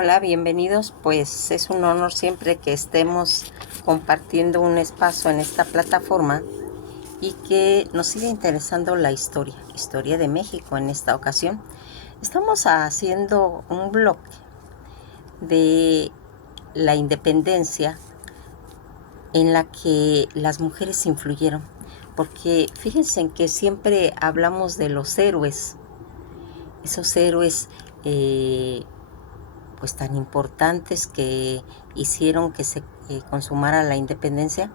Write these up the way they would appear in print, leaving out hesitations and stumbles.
Hola, bienvenidos. Pues es un honor siempre que estemos compartiendo un espacio en esta plataforma y que nos siga interesando la historia de México en esta ocasión. Estamos haciendo un blog de la independencia en la que las mujeres influyeron, porque fíjense en que siempre hablamos de los héroes, esos héroes pues tan importantes que hicieron que se consumara la independencia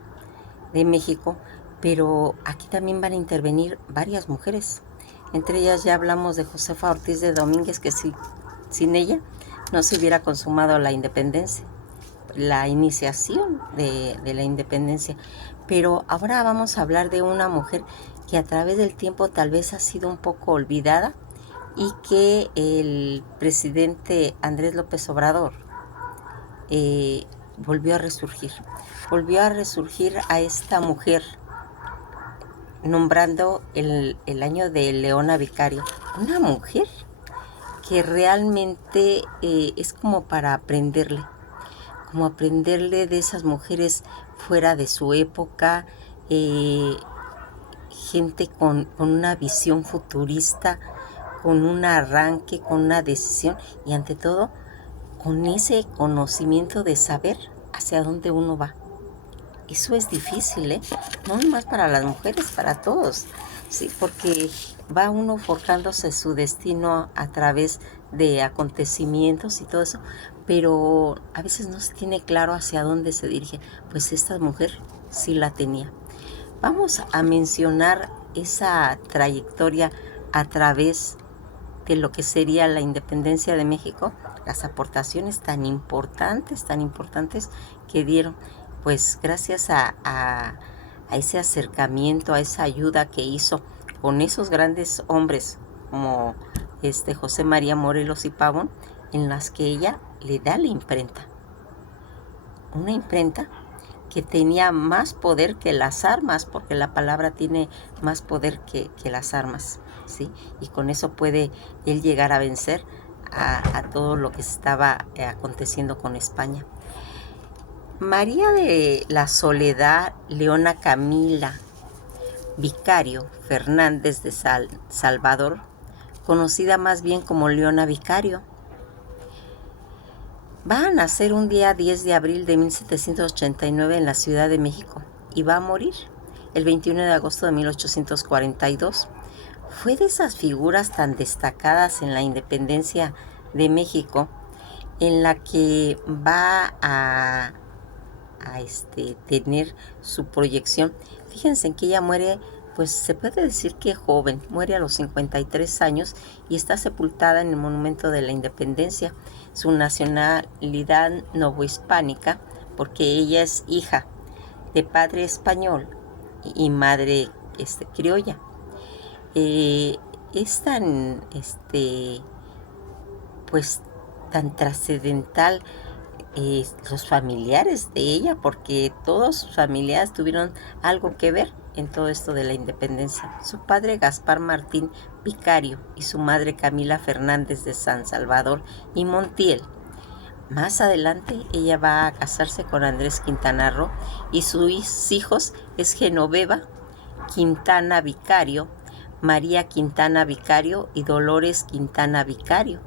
de México, pero aquí también van a intervenir varias mujeres. Entre ellas ya hablamos de Josefa Ortiz de Domínguez, que sin ella no se hubiera consumado la independencia, la iniciación de la independencia. Pero ahora vamos a hablar de una mujer que a través del tiempo tal vez ha sido un poco olvidada y que el presidente Andrés López Obrador volvió a resurgir. Volvió a resurgir a esta mujer nombrando el año de Leona Vicario. Una mujer que realmente es como para aprenderle. Como aprenderle de esas mujeres fuera de su época, gente con una visión futurista, con un arranque, con una decisión y ante todo con ese conocimiento de saber hacia dónde uno va. Eso es difícil, no nomás para las mujeres, para todos, sí, porque va uno forjándose su destino a través de acontecimientos y todo eso, pero a veces no se tiene claro hacia dónde se dirige. Pues esta mujer sí la tenía. Vamos a mencionar esa trayectoria a través de lo que sería la independencia de México, las aportaciones tan importantes que dieron, pues gracias a ese acercamiento, a esa ayuda que hizo con esos grandes hombres como José María Morelos y Pavón, en las que ella le da la imprenta. Una imprenta que tenía más poder que las armas, porque la palabra tiene más poder que las armas, ¿sí? Y con eso puede él llegar a vencer a todo lo que estaba aconteciendo con España. María de la Soledad Leona Camila Vicario Fernández de Salvador, conocida más bien como Leona Vicario, va a nacer un día 10 de abril de 1789 en la Ciudad de México y va a morir el 21 de agosto de 1842. Fue de esas figuras tan destacadas en la independencia de México en la que va a tener su proyección. Fíjense en que ella muere, pues se puede decir que joven, muere a los 53 años y está sepultada en el Monumento de la Independencia. Su nacionalidad novohispánica, porque ella es hija de padre español y madre criolla. Es tan, pues, tan trascendental los familiares de ella, porque todos sus familiares tuvieron algo que ver en todo esto de la independencia. Su padre Gaspar Martín Vicario y su madre Camila Fernández de San Salvador y Montiel. Más adelante ella va a casarse con Andrés Quintana Roo y sus hijos es Genoveva Quintana Vicario, María Quintana Vicario y Dolores Quintana Vicario.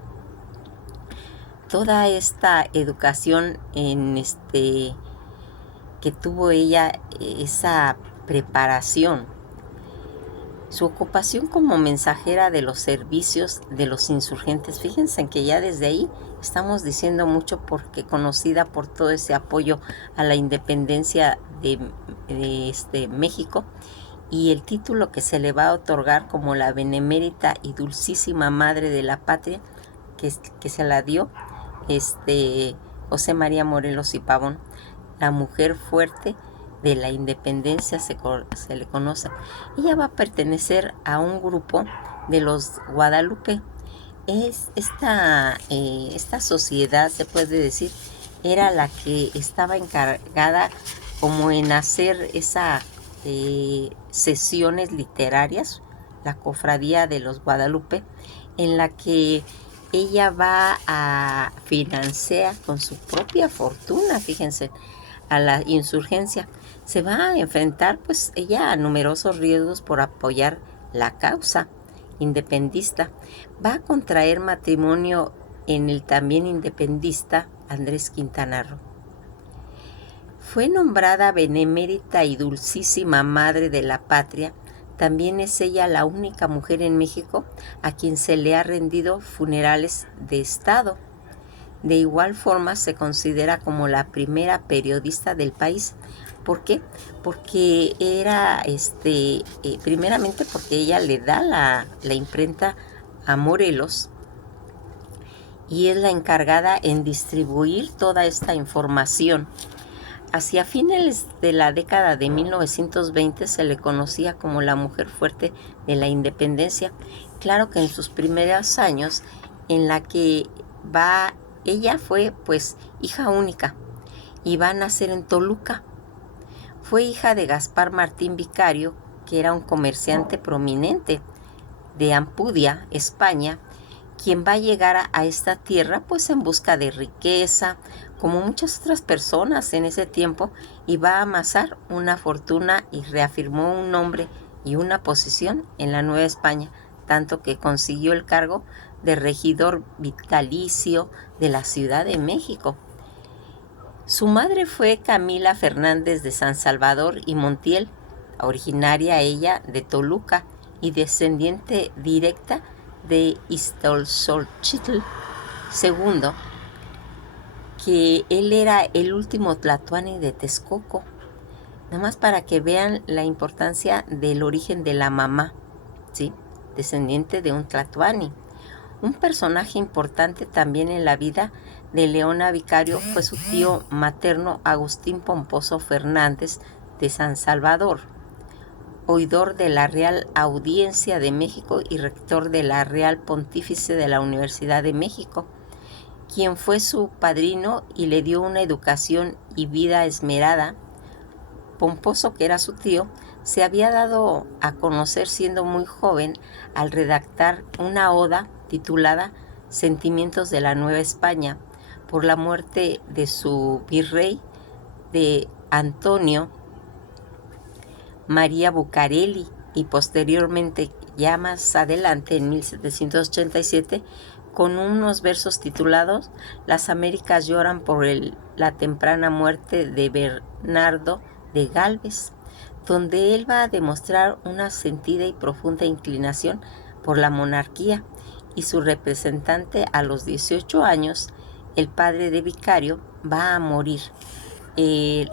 Toda esta educación que tuvo ella, esa preparación, su ocupación como mensajera de los servicios de los insurgentes. Fíjense en que ya desde ahí estamos diciendo mucho, porque conocida por todo ese apoyo a la independencia de México, y el título que se le va a otorgar como la benemérita y dulcísima madre de la patria, que se la dio José María Morelos y Pavón, la mujer fuerte de la independencia se le conoce. Ella va a pertenecer a un grupo de los Guadalupe. Esta sociedad, se puede decir, era la que estaba encargada como en hacer esas sesiones literarias, la cofradía de los Guadalupe, en la que ella va a financiar con su propia fortuna, fíjense, a la insurgencia. Se va a enfrentar, pues, ella a numerosos riesgos por apoyar la causa independista. Va a contraer matrimonio en el también independista Andrés Quintana Roo. Fue nombrada benemérita y dulcísima madre de la patria. También es ella la única mujer en México a quien se le ha rendido funerales de Estado. De igual forma se considera como la primera periodista del país. ¿Por qué? Porque era, primeramente porque ella le da la imprenta a Morelos y es la encargada en distribuir toda esta información. Hacia fines de la década de 1920 se le conocía como la mujer fuerte de la independencia. Claro que en sus primeros años, en la que ella fue pues hija única y va a nacer en Toluca. Fue hija de Gaspar Martín Vicario, que era un comerciante prominente de Ampudia, España, quien va a llegar a esta tierra pues en busca de riqueza, como muchas otras personas en ese tiempo, y va a amasar una fortuna y reafirmó un nombre y una posición en la Nueva España, tanto que consiguió el cargo de regidor vitalicio de la Ciudad de México. Su madre fue Camila Fernández de San Salvador y Montiel, originaria ella de Toluca y descendiente directa de Iztaccíhuatl II, que él era el último tlatoani de Texcoco. Nada más para que vean la importancia del origen de la mamá, ¿sí? Descendiente de un tlatoani. Un personaje importante también en la vida de Leona Vicario fue su tío materno Agustín Pomposo Fernández de San Salvador, oidor de la Real Audiencia de México y rector de la Real Pontífice de la Universidad de México, quien fue su padrino y le dio una educación y vida esmerada. Pomposo, que era su tío, se había dado a conocer siendo muy joven al redactar una oda titulada Sentimientos de la Nueva España, por la muerte de su virrey de Antonio María Bucareli, y posteriormente, ya más adelante, en 1787, con unos versos titulados Las Américas lloran por la temprana muerte de Bernardo de Galvez, donde él va a demostrar una sentida y profunda inclinación por la monarquía, y su representante a los 18 años, el padre de Vicario, va a morir. El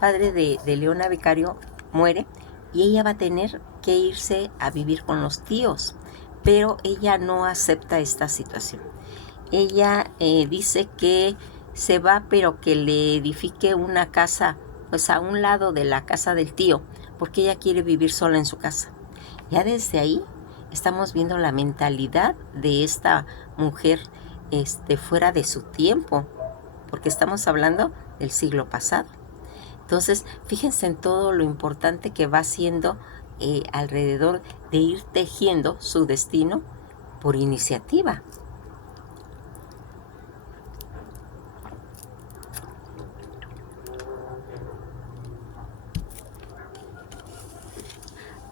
padre de Leona Vicario muere y ella va a tener que irse a vivir con los tíos, pero ella no acepta esta situación. Ella dice que se va, pero que le edifique una casa pues a un lado de la casa del tío, porque ella quiere vivir sola en su casa. Ya desde ahí estamos viendo la mentalidad de esta mujer fuera de su tiempo, porque estamos hablando del siglo pasado. Entonces, fíjense en todo lo importante que va siendo alrededor de ir tejiendo su destino por iniciativa.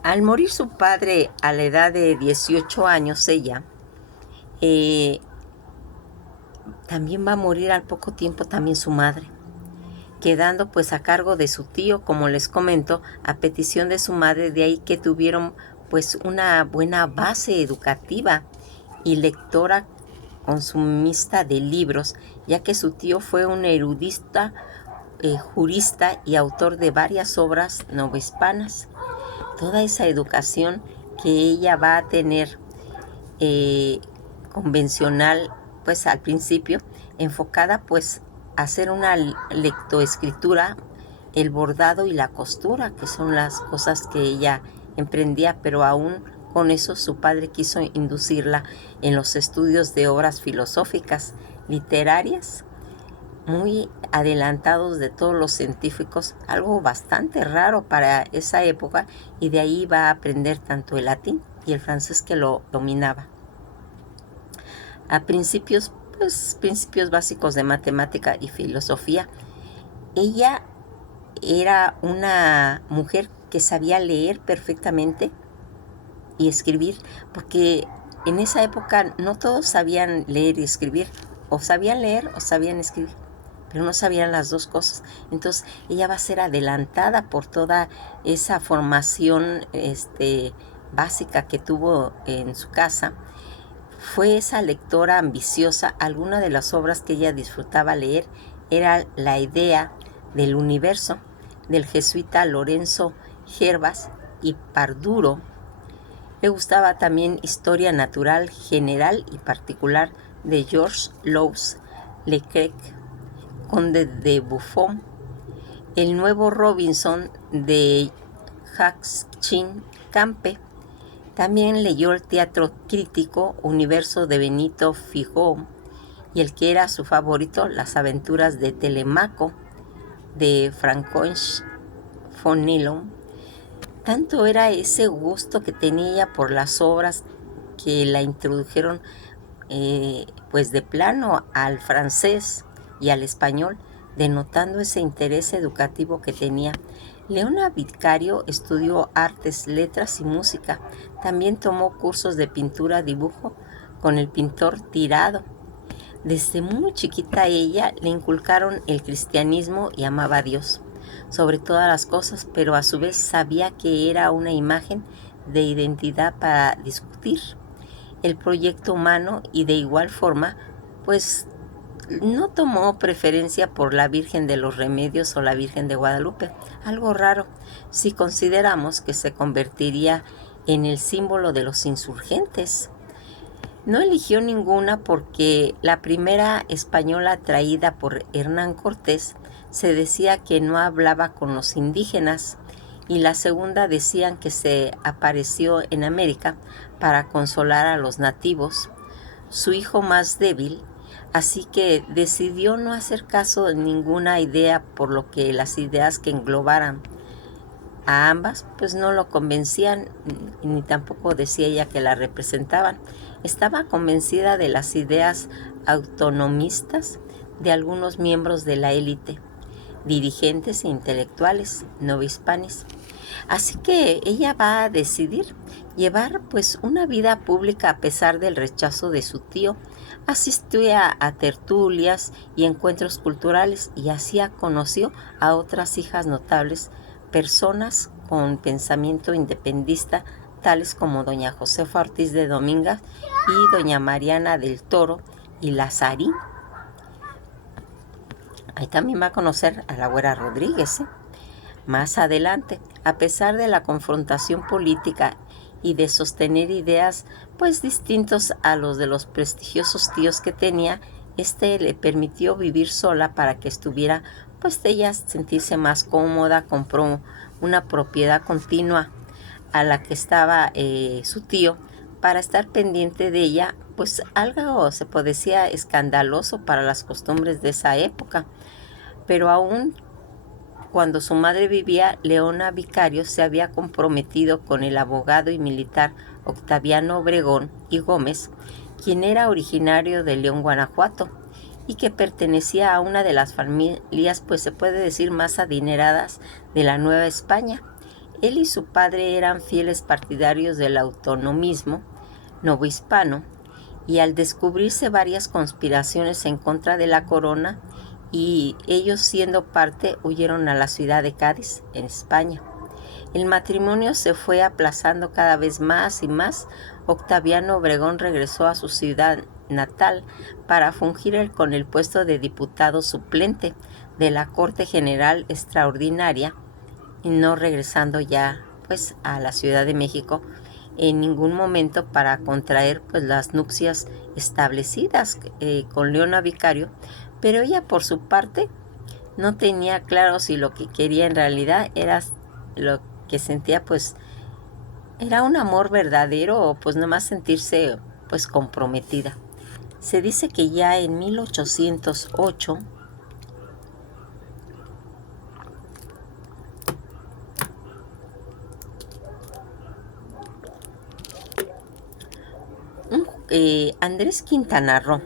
Al morir su padre a la edad de 18 años, ella también va a morir al poco tiempo también su madre, quedando pues a cargo de su tío, como les comento, a petición de su madre. De ahí que tuvieron pues una buena base educativa y lectora consumista de libros, ya que su tío fue un erudita, jurista y autor de varias obras novohispanas. Toda esa educación que ella va a tener convencional, pues al principio, enfocada pues a hacer una lectoescritura, el bordado y la costura, que son las cosas que ella emprendía, pero aún con eso su padre quiso inducirla en los estudios de obras filosóficas, literarias, muy adelantados de todos los científicos, algo bastante raro para esa época, y de ahí va a aprender tanto el latín y el francés, que lo dominaba. a principios, pues principios básicos de matemática y filosofía. Ella era una mujer que sabía leer perfectamente y escribir, porque en esa época no todos sabían leer y escribir, o sabían leer o sabían escribir, pero no sabían las dos cosas. Entonces ella va a ser adelantada por toda esa formación básica que tuvo en su casa. Fue esa lectora ambiciosa. Alguna de las obras que ella disfrutaba leer era La idea del universo, del jesuita Lorenzo Gervas y Parduro. Le gustaba también Historia natural general y particular de Georges Louis Leclerc, Conde de Buffon, El nuevo Robinson de Jacques Campe. También leyó el teatro crítico Universo de Benito Figó y el que era su favorito, Las aventuras de Telemaco de Francois von Nilon. Tanto era ese gusto que tenía ella por las obras que la introdujeron pues de plano al francés y al español, denotando ese interés educativo que tenía. Leona Vicario estudió artes, letras y música. También tomó cursos de pintura, dibujo con el pintor Tirado. Desde muy chiquita ella le inculcaron el cristianismo y amaba a Dios sobre todas las cosas, pero a su vez sabía que era una imagen de identidad para discutir el proyecto humano, y de igual forma, pues no tomó preferencia por la Virgen de los Remedios o la Virgen de Guadalupe, algo raro si consideramos que se convertiría en el símbolo de los insurgentes. No eligió ninguna porque la primera española traída por Hernán Cortés se decía que no hablaba con los indígenas, y la segunda decían que se apareció en América para consolar a los nativos, su hijo más débil, así que decidió no hacer caso de ninguna idea, por lo que las ideas que englobaran a ambas pues no lo convencían, ni tampoco decía ella que la representaban. Estaba convencida de las ideas autonomistas de algunos miembros de la élite, dirigentes e intelectuales novohispanos. Así que ella va a decidir llevar pues una vida pública a pesar del rechazo de su tío. Asistía a tertulias y encuentros culturales, y así conoció a otras hijas notables, personas con pensamiento independentista, tales como doña Josefa Ortiz de Domínguez y doña Mariana del Toro y Lazarín. Ahí también va a conocer a la Güera Rodríguez. Más adelante, a pesar de la confrontación política y de sostener ideas pues distintos a los de los prestigiosos tíos que tenía, le permitió vivir sola para que estuviera pues ella sentirse más cómoda. Compró una propiedad continua a la que estaba su tío para estar pendiente de ella, pues algo se decía escandaloso para las costumbres de esa época. Pero aún cuando su madre vivía, Leona Vicario se había comprometido con el abogado y militar Octaviano Obregón y Gómez, quien era originario de León, Guanajuato, y que pertenecía a una de las familias, pues se puede decir, más adineradas de la Nueva España. Él y su padre eran fieles partidarios del autonomismo novohispano, y al descubrirse varias conspiraciones en contra de la corona, y ellos siendo parte, huyeron a la ciudad de Cádiz, en España. El matrimonio se fue aplazando cada vez más y más. Octaviano Obregón regresó a su ciudad natal para fungir con el puesto de diputado suplente de la Corte General Extraordinaria, y no regresando ya pues a la Ciudad de México en ningún momento para contraer pues las nupcias establecidas con Leona Vicario. Pero ella, por su parte, no tenía claro si lo que quería en realidad era lo que sentía, pues era un amor verdadero, o pues nomás sentirse pues comprometida. Se dice que ya en 1808 un Andrés Quintana Roo,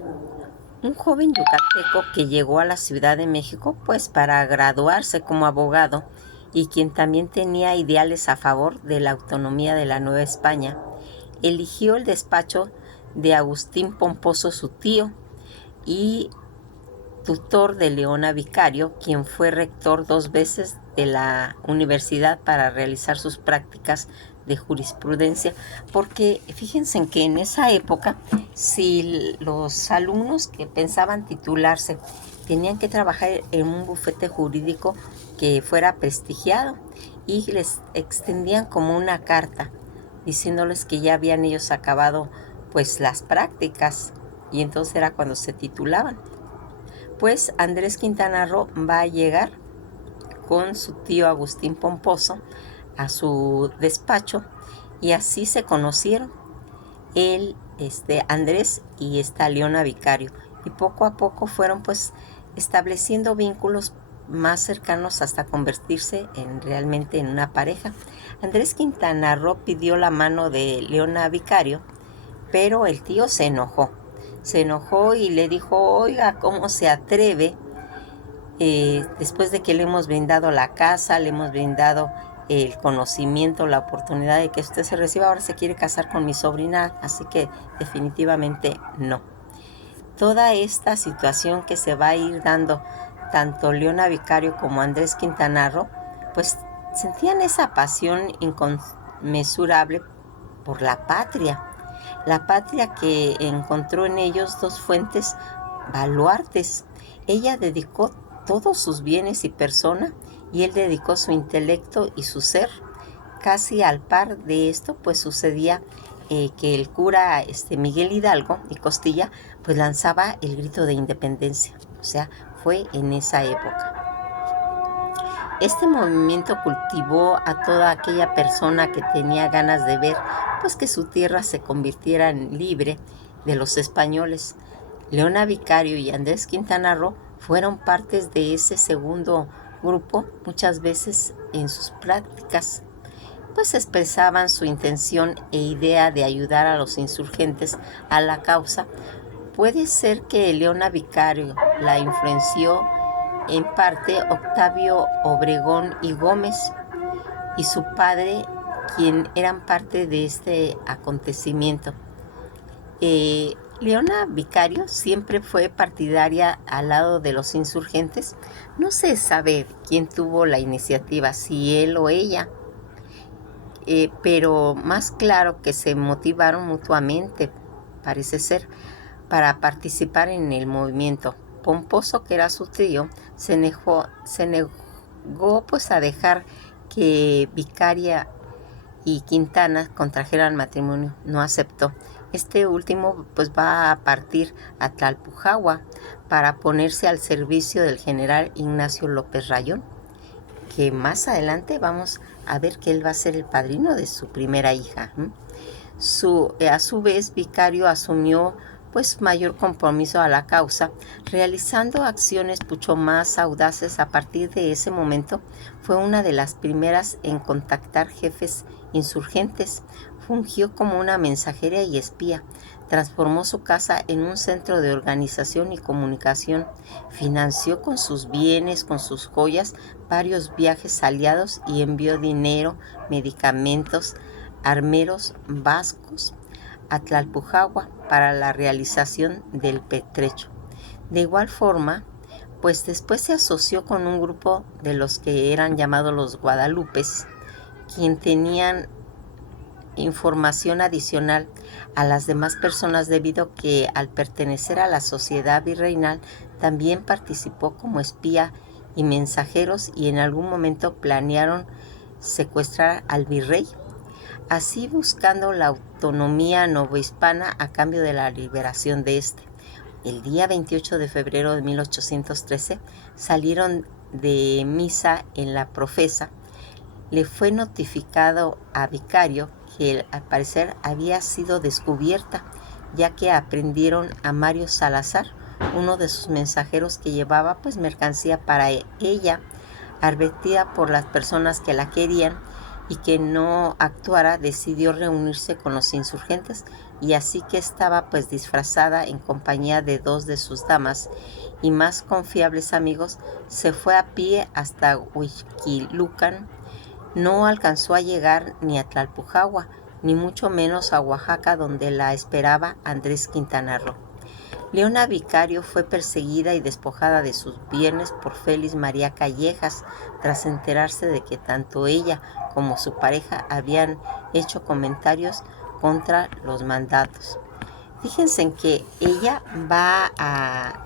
un joven yucateco que llegó a la Ciudad de México pues para graduarse como abogado y quien también tenía ideales a favor de la autonomía de la Nueva España, eligió el despacho de Agustín Pomposo, su tío, y tutor de Leona Vicario, quien fue rector 2 veces de la universidad para realizar sus prácticas de jurisprudencia, porque fíjense en que en esa época, si los alumnos que pensaban titularse tenían que trabajar en un bufete jurídico que fuera prestigiado, y les extendían como una carta diciéndoles que ya habían ellos acabado pues las prácticas, y entonces era cuando se titulaban. Pues Andrés Quintana Roo va a llegar con su tío Agustín Pomposo a su despacho, y así se conocieron él, Andrés y esta Leona Vicario, y poco a poco fueron pues estableciendo vínculos más cercanos hasta convertirse realmente en una pareja. Andrés Quintana Roo pidió la mano de Leona Vicario, pero el tío se enojó y le dijo: oiga, ¿cómo se atreve? Después de que le hemos brindado la casa, le hemos brindado el conocimiento, la oportunidad de que usted se reciba, ahora se quiere casar con mi sobrina, así que definitivamente no. Toda esta situación que se va a ir dando, tanto Leona Vicario como Andrés Quintana Roo, pues sentían esa pasión inconmensurable por la patria que encontró en ellos 2 fuentes baluartes. Ella dedicó todos sus bienes y persona, y él dedicó su intelecto y su ser. Casi al par de esto pues sucedía que el cura Miguel Hidalgo y Costilla pues lanzaba el grito de independencia, o sea, fue en esa época. Este movimiento cultivó a toda aquella persona que tenía ganas de ver pues que su tierra se convirtiera en libre de los españoles. Leona Vicario y Andrés Quintana Roo fueron partes de ese segundo grupo. Muchas veces en sus prácticas pues expresaban su intención e idea de ayudar a los insurgentes a la causa. Puede ser que Leona Vicario la influenció en parte Octavio Obregón y Gómez y su padre, quien eran parte de este acontecimiento. Leona Vicario siempre fue partidaria al lado de los insurgentes. No se sabe quién tuvo la iniciativa, si él o ella, pero más claro que se motivaron mutuamente, parece ser, para participar en el movimiento. Pomposo, que era su tío, se negó pues a dejar que Vicaria y Quintana contrajeran matrimonio, no aceptó. Este último pues va a partir a Tlalpujahua para ponerse al servicio del general Ignacio López Rayón, que más adelante vamos a ver que él va a ser el padrino de su primera hija. A su vez, Vicario asumió pues mayor compromiso a la causa, realizando acciones mucho más audaces. A partir de ese momento fue una de las primeras en contactar jefes insurgentes, fungió como una mensajera y espía, transformó su casa en un centro de organización y comunicación, financió con sus bienes, con sus joyas, varios viajes aliados y envió dinero, medicamentos, armeros vascos a Tlalpujahua para la realización del pertrecho. De igual forma, pues después se asoció con un grupo de los que eran llamados los Guadalupes, quien tenían información adicional a las demás personas, debido que al pertenecer a la sociedad virreinal también participó como espía y mensajeros, y en algún momento planearon secuestrar al virrey, así buscando la autonomía novohispana a cambio de la liberación de este. El día 28 de febrero de 1813 salieron de misa en la Profesa. Le fue notificado a Vicario que al parecer había sido descubierta, ya que aprendieron a Mario Salazar, uno de sus mensajeros, que llevaba pues mercancía para ella, advertida por las personas que la querían. y que no actuara, decidió reunirse con los insurgentes, y así que estaba pues disfrazada en compañía de dos de sus damas y más confiables amigos, se fue a pie hasta Huixquilucan. No alcanzó a llegar ni a Tlalpujahua, ni mucho menos a Oaxaca, donde la esperaba Andrés Quintana Roo. Leona Vicario fue perseguida y despojada de sus bienes por Félix María Callejas, tras enterarse de que tanto ella como su pareja habían hecho comentarios contra los mandatos. Fíjense en que ella va a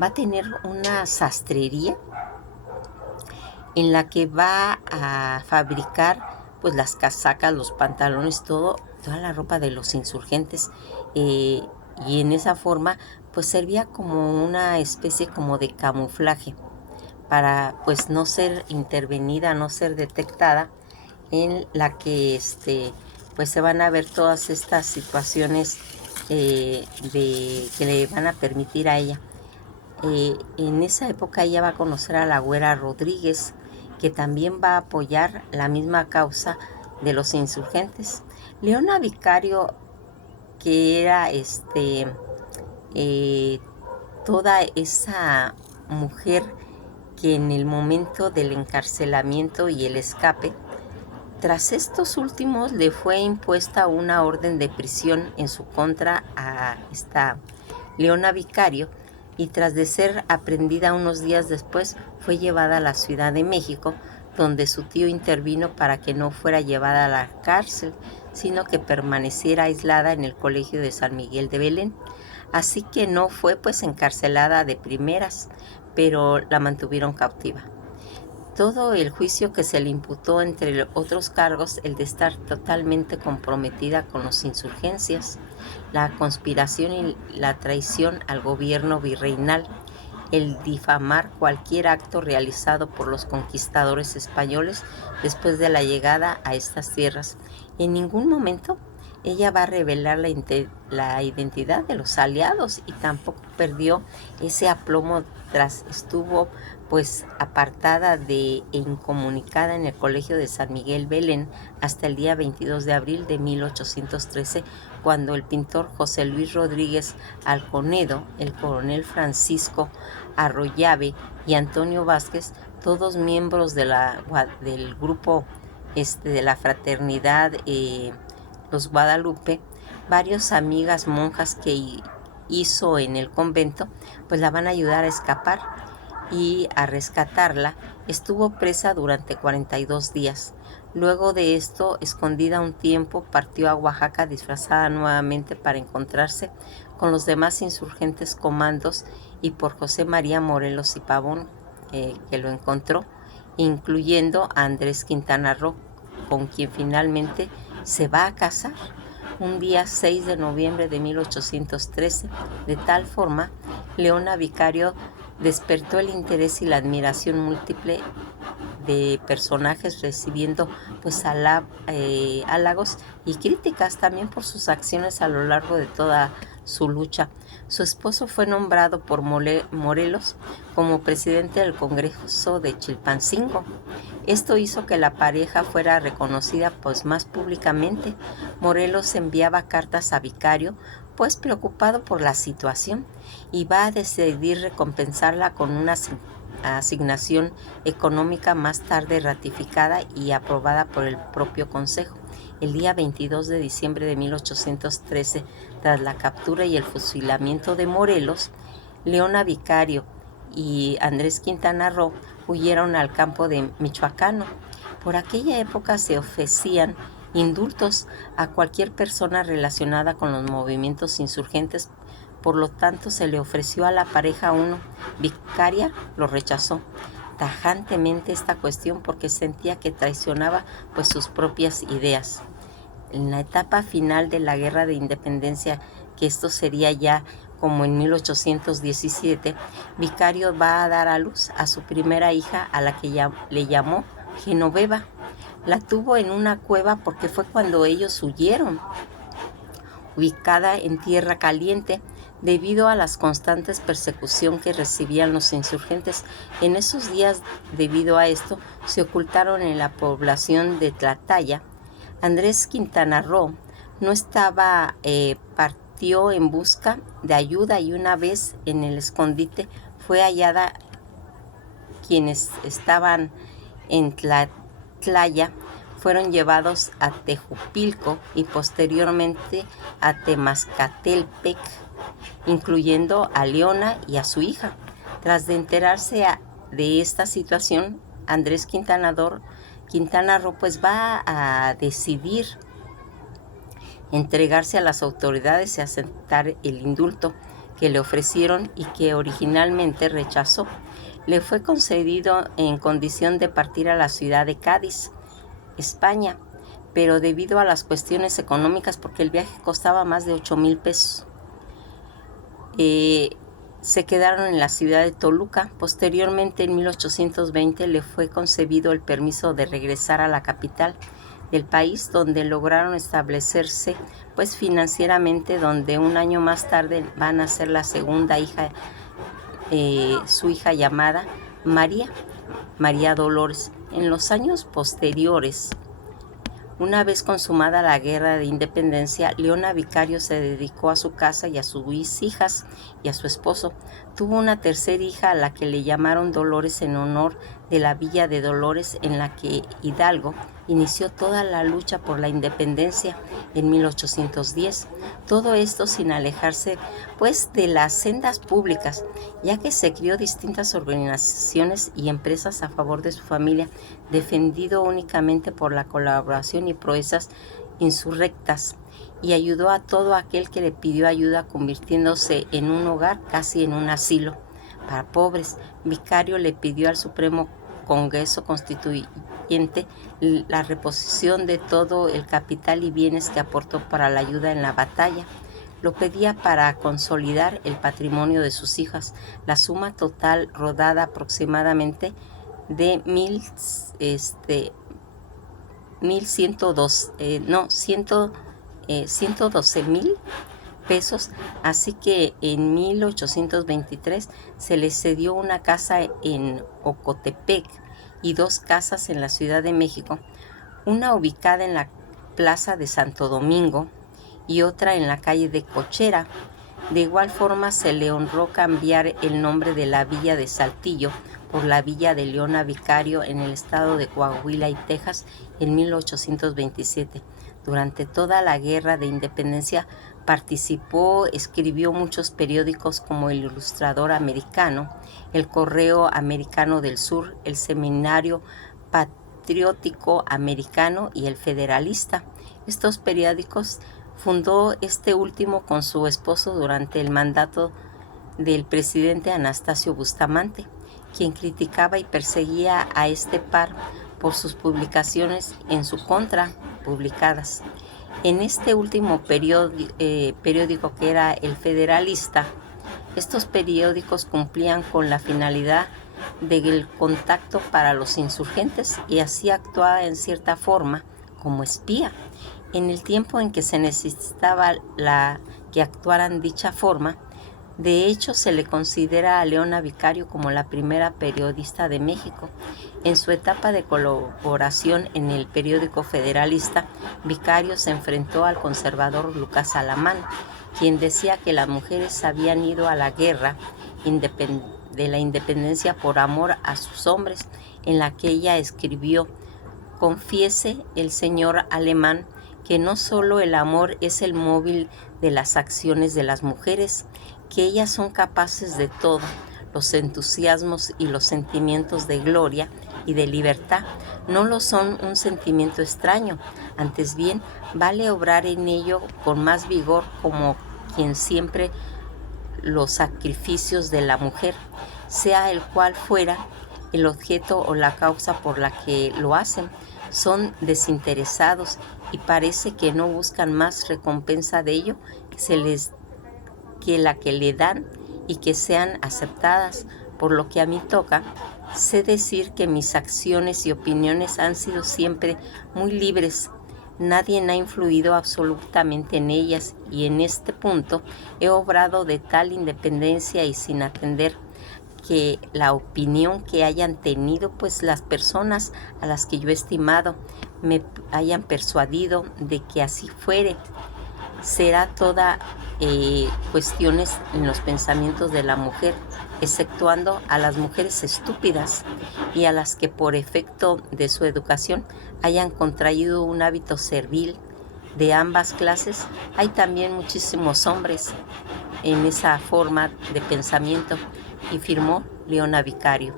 va a tener una sastrería en la que va a fabricar pues las casacas, los pantalones, toda la ropa de los insurgentes, y en esa forma pues servía como una especie como de camuflaje para pues no ser intervenida, no ser detectada, en la que pues se van a ver todas estas situaciones que le van a permitir a ella. En esa época ella va a conocer a la Güera Rodríguez, que también va a apoyar la misma causa de los insurgentes. Leona Vicario, que era toda esa mujer que en el momento del encarcelamiento y el escape, tras estos últimos le fue impuesta una orden de prisión en su contra a esta Leona Vicario, y tras de ser aprehendida unos días después fue llevada a la Ciudad de México, donde su tío intervino para que no fuera llevada a la cárcel, sino que permaneciera aislada en el Colegio de San Miguel de Belén. Así que no fue pues encarcelada de primeras, pero la mantuvieron cautiva. Todo el juicio que se le imputó, entre otros cargos, el de estar totalmente comprometida con las insurgencias, la conspiración y la traición al gobierno virreinal, el difamar cualquier acto realizado por los conquistadores españoles después de la llegada a estas tierras. En ningún momento ella va a revelar la identidad de los aliados, y tampoco perdió ese aplomo tras estuvo pues apartada e incomunicada en el Colegio de San Miguel Belén hasta el día 22 de abril de 1813, cuando el pintor José Luis Rodríguez Alconedo, el coronel Francisco Arroyave y Antonio Vázquez, todos miembros del grupo de la fraternidad los Guadalupe, varias amigas monjas que hizo en el convento, pues la van a ayudar a escapar y a rescatarla. Estuvo presa durante 42 días. Luego de esto, escondida un tiempo, partió a Oaxaca disfrazada nuevamente para encontrarse con los demás insurgentes comandos y por José María Morelos y Pavón, que lo encontró, incluyendo a Andrés Quintana Roo, con quien finalmente se va a casar un día 6 de noviembre de 1813. De tal forma, Leona Vicario despertó el interés y la admiración múltiple de personajes, recibiendo pues halagos y críticas también por sus acciones a lo largo de toda su lucha. Su esposo fue nombrado por Morelos como presidente del Congreso de Chilpancingo. Esto hizo que la pareja fuera reconocida pues más públicamente. Morelos enviaba cartas a Vicario pues preocupado por la situación, y va a decidir recompensarla con una asignación económica más tarde ratificada y aprobada por el propio Consejo. El día 22 de diciembre de 1813, tras la captura y el fusilamiento de Morelos, Leona Vicario y Andrés Quintana Roo huyeron al campo de Michoacano. Por aquella época se ofrecían indultos a cualquier persona relacionada con los movimientos insurgentes. Por lo tanto, se le ofreció a la pareja uno. Vicaria lo rechazó tajantemente esta cuestión porque sentía que traicionaba pues sus propias ideas. En la etapa final de la Guerra de Independencia, que esto sería ya como en 1817, Vicario va a dar a luz a su primera hija, a la que le llamó Genoveva. La tuvo en una cueva porque fue cuando ellos huyeron. Ubicada en Tierra Caliente, debido a las constantes persecución que recibían los insurgentes. En esos días, debido a esto, se ocultaron en la población de Tlatlaya. Andrés Quintana Roo no estaba, partió en busca de ayuda y una vez en el escondite fue hallada quienes estaban en Tlatlaya fueron llevados a Tejupilco y posteriormente a Temazcatelpec, incluyendo a Leona y a su hija. Tras de enterarse de esta situación, Andrés Quintana Roo pues va a decidir entregarse a las autoridades y aceptar el indulto que le ofrecieron y que originalmente rechazó. Le fue concedido en condición de partir a la ciudad de Cádiz, España, pero debido a las cuestiones económicas, porque el viaje costaba más de 8,000 pesos, se quedaron en la ciudad de Toluca. Posteriormente, en 1820, le fue concedido el permiso de regresar a la capital del país, donde lograron establecerse pues financieramente, donde un año más tarde van a ser la segunda hija, su hija llamada María Dolores. En los años posteriores, una vez consumada la guerra de independencia, Leona Vicario se dedicó a su casa y a sus hijas y a su esposo. Tuvo una tercera hija a la que le llamaron Dolores en honor de la villa de Dolores en la que Hidalgo inició toda la lucha por la independencia en 1810. Todo esto sin alejarse pues de las sendas públicas, ya que se crió distintas organizaciones y empresas a favor de su familia, defendido únicamente por la colaboración y proezas insurrectas, y ayudó a todo aquel que le pidió ayuda, convirtiéndose en un hogar, casi en un asilo para pobres. Vicario le pidió al Supremo Congreso Constituyente la reposición de todo el capital y bienes que aportó para la ayuda en la batalla. Lo pedía para consolidar el patrimonio de sus hijas. La suma total rodada aproximadamente de 112,000 pesos, así que en 1823 se le cedió una casa en Ocotepec y 2 casas en la Ciudad de México, una ubicada en la Plaza de Santo Domingo y otra en la calle de Cochera. De igual forma se le honró cambiar el nombre de la villa de Saltillo por la villa de Leona Vicario en el estado de Coahuila y Texas en 1827. Durante toda la guerra de independencia participó, escribió muchos periódicos como El Ilustrador Americano, El Correo Americano del Sur, El Semanario Patriótico Americano y El Federalista. Estos periódicos fundó este último con su esposo durante el mandato del presidente Anastasio Bustamante, quien criticaba y perseguía a este par por sus publicaciones en su contra publicadas. En este último periódico, que era El Federalista, estos periódicos cumplían con la finalidad del contacto para los insurgentes y así actuaba en cierta forma como espía. En el tiempo en que se necesitaba que actuaran dicha forma, de hecho, se le considera a Leona Vicario como la primera periodista de México. En su etapa de colaboración en el periódico Federalista, Vicario se enfrentó al conservador Lucas Alamán, quien decía que las mujeres habían ido a la guerra de la independencia por amor a sus hombres, en la que ella escribió: «Confiese el señor Alemán que no solo el amor es el móvil de las acciones de las mujeres, que ellas son capaces de todo, los entusiasmos y los sentimientos de gloria y de libertad no lo son un sentimiento extraño, antes bien vale obrar en ello con más vigor como quien siempre los sacrificios de la mujer, sea el cual fuera el objeto o la causa por la que lo hacen, son desinteresados y parece que no buscan más recompensa de ello que la que le dan y que sean aceptadas. Por lo que a mí toca, sé decir que mis acciones y opiniones han sido siempre muy libres, Nadie ha influido absolutamente en ellas y en este punto he obrado de tal independencia y sin atender que la opinión que hayan tenido pues las personas a las que yo he estimado me hayan persuadido de que así fuere. Será toda cuestiones en los pensamientos de la mujer, exceptuando a las mujeres estúpidas y a las que por efecto de su educación hayan contraído un hábito servil. De ambas clases hay también muchísimos hombres en esa forma de pensamiento, y firmó Leona Vicario.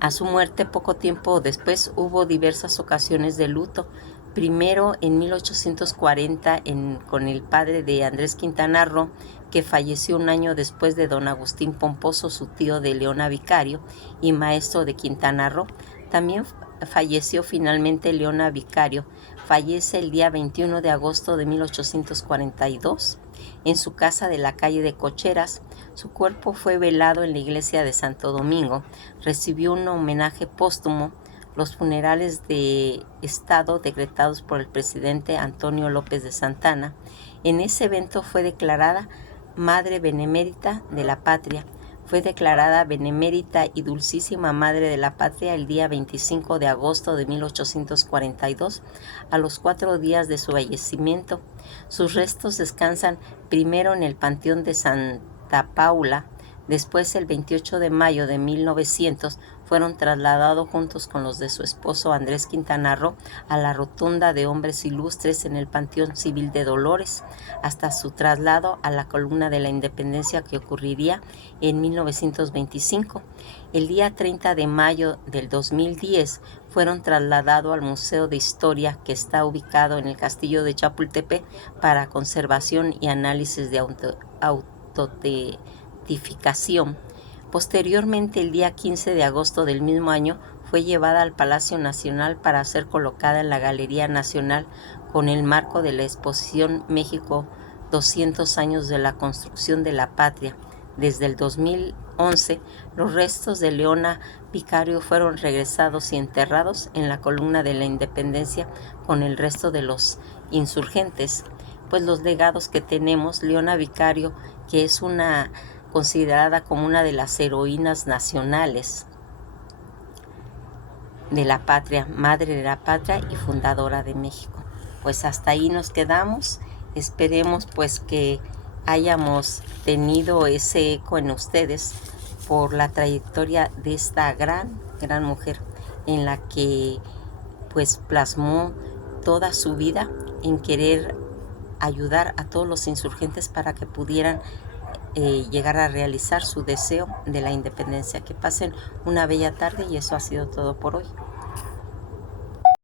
A su muerte, poco tiempo después, hubo diversas ocasiones de luto. Primero, en 1840, con el padre de Andrés Quintana Roo, que falleció un año después de don Agustín Pomposo, su tío de Leona Vicario y maestro de Quintana Roo. También falleció finalmente Leona Vicario. Fallece el día 21 de agosto de 1842 en su casa de la calle de Cocheras. Su cuerpo fue velado en la iglesia de Santo Domingo. Recibió un homenaje póstumo. Los funerales de Estado decretados por el presidente Antonio López de Santana. En ese evento fue declarada Madre Benemérita de la Patria. Fue declarada Benemérita y Dulcísima Madre de la Patria el día 25 de agosto de 1842, a los 4 días de su fallecimiento. Sus restos descansan primero en el Panteón de Santa Paula. Después, el 28 de mayo de 1900, fueron trasladados juntos con los de su esposo Andrés Quintana Roo a la Rotunda de Hombres Ilustres en el Panteón Civil de Dolores, hasta su traslado a la Columna de la Independencia, que ocurriría en 1925. El día 30 de mayo del 2010 fueron trasladados al Museo de Historia, que está ubicado en el Castillo de Chapultepec, para conservación y análisis de autoidentificación. Posteriormente, el día 15 de agosto del mismo año, fue llevada al Palacio Nacional para ser colocada en la Galería Nacional con el marco de la exposición México 200 años de la construcción de la patria. Desde el 2011, los restos de Leona Vicario fueron regresados y enterrados en la Columna de la Independencia con el resto de los insurgentes. Pues los legados que tenemos, Leona Vicario, que es considerada como una de las heroínas nacionales de la patria, madre de la patria y fundadora de México. Pues hasta ahí nos quedamos. Esperemos pues que hayamos tenido ese eco en ustedes por la trayectoria de esta gran mujer, en la que pues plasmó toda su vida en querer ayudar a todos los insurgentes para que pudieran llegar a realizar su deseo de la independencia. Que pasen una bella tarde, y eso ha sido todo por hoy.